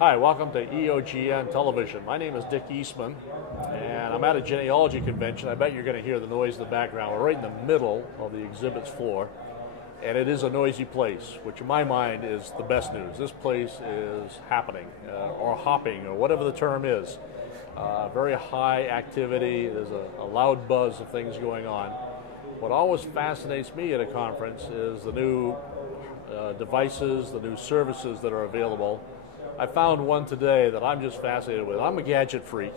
Hi, welcome to EOGN Television. My name is Dick Eastman, and I'm at a genealogy convention. I bet you're going to hear the noise in the background. We're right in the middle of the exhibits floor, and it is a noisy place, which in my mind is the best news. This place is happening, or hopping, or whatever the term is. Very high activity. There's a loud buzz of things going on. What always fascinates me at a conference is the new devices, the new services that are available. I found one today that I'm just fascinated with. I'm a gadget freak,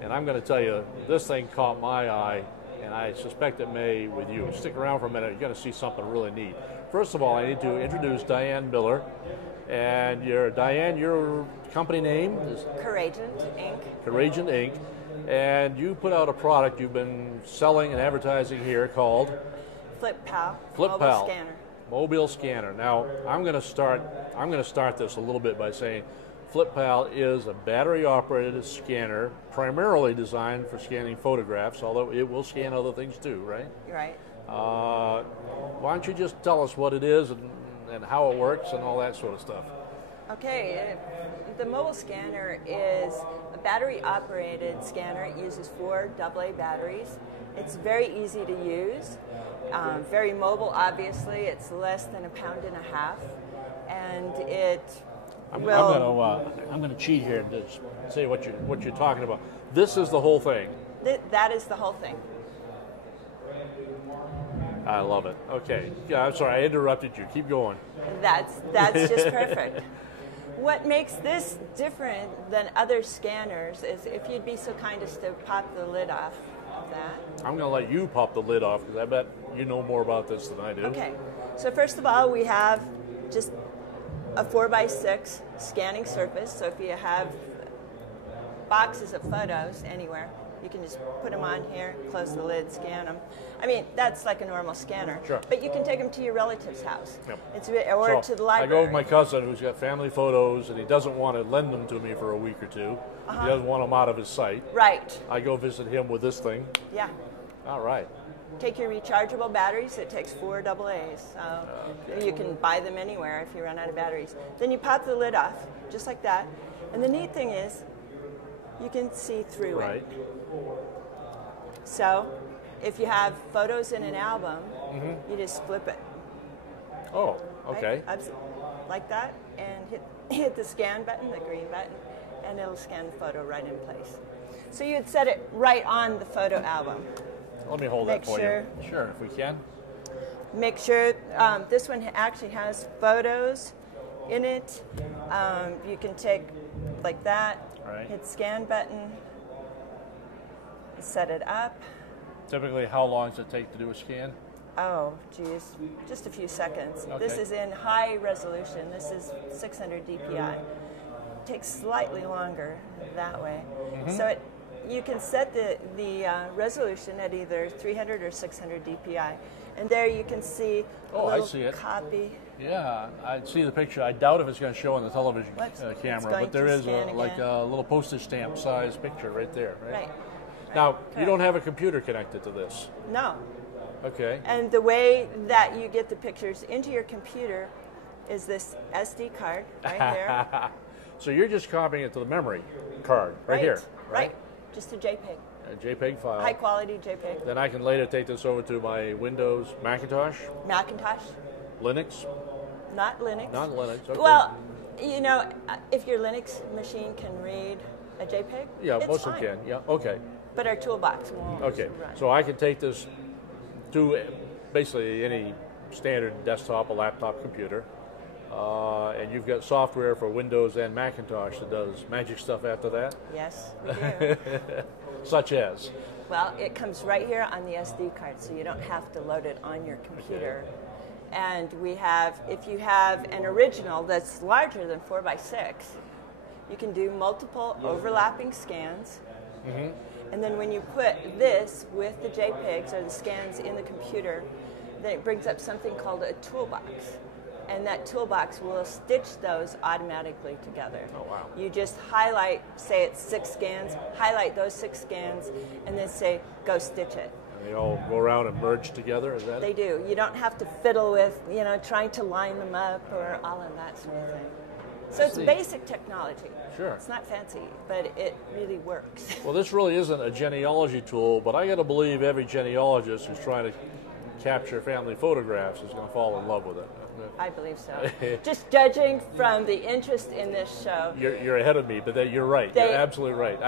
and I'm going to tell you, this thing caught my eye, and I suspect it may with you. Stick around for a minute, you're going to see something really neat. First of all, I need to introduce Diane Miller. And Diane, your company name is? Couragent Inc. Couragent Inc. And you put out a product you've been selling and advertising here called? Flip-Pal. Flip-Pal. Mobile scanner. Mobile scanner. Now, I'm going to start this a little bit by saying Flip-Pal is a battery-operated scanner, primarily designed for scanning photographs, although it will scan other things too, right? Right. Why don't you just tell us what it is and how it works and all that sort of stuff? Okay, the mobile scanner is a battery-operated scanner. It uses 4 AA batteries. It's very easy to use, very mobile. Obviously, it's less than 1.5 pounds, and it will. I'm going to cheat here and just say what you're talking about. This is the whole thing. That is the whole thing. I love it. Okay, yeah, I'm sorry I interrupted you. Keep going. That's just perfect. What makes this different than other scanners is if you'd be so kind as to pop the lid off of that. I'm going to let you pop the lid off because I bet you know more about this than I do. Okay, so first of all, we have just a 4x6 scanning surface. So if you have boxes of photos anywhere, you can just put them on here, close the lid, scan them. I mean, that's like a normal scanner. Sure. But you can take them to your relative's house. Yep. Or to the library. I go with my cousin who's got family photos, and he doesn't want to lend them to me for a week or two. He doesn't want them out of his sight. Right. I go visit him with this thing. Yeah. All right. Take your rechargeable batteries. It takes 4 AA's. So you can buy them anywhere if you run out of batteries. Then you pop the lid off, just like that. And the neat thing is, you can see through it. So, if you have photos in an album, you just flip it. Oh, okay. Right? Like that, and hit the scan button, the green button, and it'll scan the photo right in place. So you'd set it right on the photo album. Let me hold that for you. Sure, if we can. Make sure this one actually has photos in it. You can take like that. Hit scan button, set it up. Typically, how long does it take to do a scan? Oh, geez, just a few seconds. Okay. This is in high resolution. This is 600 DPI. It takes slightly longer that way. So you can set the resolution at either 300 or 600 DPI. And there you can see a little I see it. Copy. Yeah, I see the picture. I doubt if it's going to show on the television camera, but there is like a little postage stamp size picture right there, right? Now, you don't have a computer connected to this? No. Okay. And the way that you get the pictures into your computer is this SD card right there. So you're just copying it to the memory card right here, right? Just a JPEG. A JPEG file. High quality JPEG. Then I can later take this over to my Windows Macintosh? Macintosh. Linux? Not Linux. Not Linux, okay. Well, you know, if your Linux machine can read a JPEG, yeah, most of them can. Yeah, okay. But our toolbox won't. Okay, so I can take this to basically any standard desktop or laptop computer, and you've got software for Windows and Macintosh that does magic stuff after that? Yes, we do. Such as? Well, it comes right here on the SD card, so you don't have to load it on your computer. Okay. And we have, if you have an original that's larger than 4x6, you can do multiple overlapping scans. And then when you put this with the JPEGs or the scans in the computer, then it brings up something called a toolbox. And that toolbox will stitch those automatically together. Oh, wow. You just highlight, say it's 6 scans, highlight those 6 scans, and then say, go stitch it. And they all go around and merge together, is that They do. You don't have to fiddle with, trying to line them up or all of that sort of thing. So it's basic technology. Sure. It's not fancy, but it really works. Well, this really isn't a genealogy tool, but I got to believe every genealogist who's trying to capture family photographs is going to fall in love with it. I believe so. Just judging from the interest in this show. You're ahead of me, but you're right. You're absolutely right.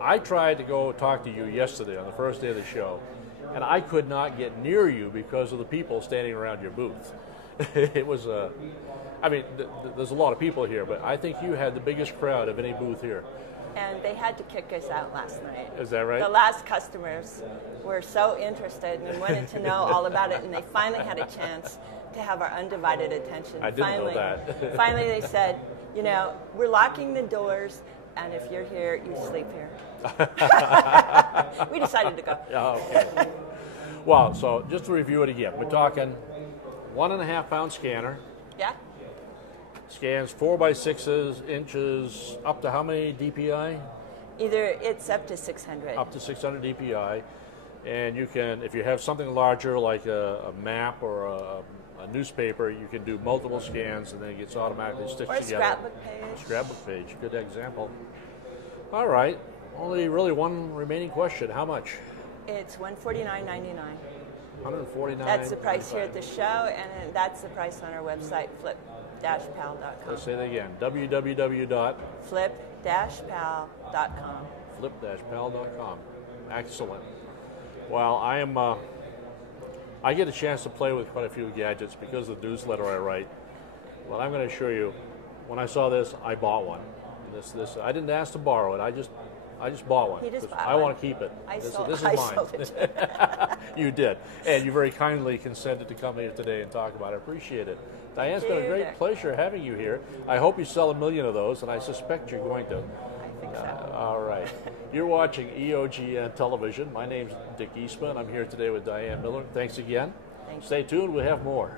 I tried to go talk to you yesterday on the first day of the show, and I could not get near you because of the people standing around your booth. It was I mean, there's a lot of people here, but I think you had the biggest crowd of any booth here. And they had to kick us out last night. Is that right? The last customers were so interested and wanted to know all about it, and they finally had a chance to have our undivided attention. I didn't know that. Finally, they said, you know, we're locking the doors, and if you're here, you sleep here. We decided to go. Okay. Wow, so just to review it again, we're talking 1.5 pound scanner. Yeah. Scans 4 by 6 inches, up to how many DPI? Either it's up to 600. Up to 600 DPI. And you can, if you have something larger like a map or a newspaper, you can do multiple scans and then it gets automatically stitched or a together. scrapbook page. Scrapbook page, good example. All right, only really one remaining question. How much? It's $149.99. $149. That's the price here at the show, and that's the price on our website, flip-pal.com. Let's say that again, www. flip-pal.com. Flip-pal.com. Excellent. Well, I get a chance to play with quite a few gadgets because of the newsletter I write. But I'm going to assure you, when I saw this, I bought one. This I didn't ask to borrow it. I just bought one. He just bought I one. want to keep it. This is I mine. sold it to You did, and you very kindly consented to come here today and talk about it. I appreciate it. Diane, it's been a great pleasure having you here. I hope you sell 1 million of those, and I suspect you're going to. I think so. All right. You're watching EOGN Television. My name's Dick Eastman. I'm here today with Diane Miller. Thanks again. Thanks. Stay tuned. We'll have more.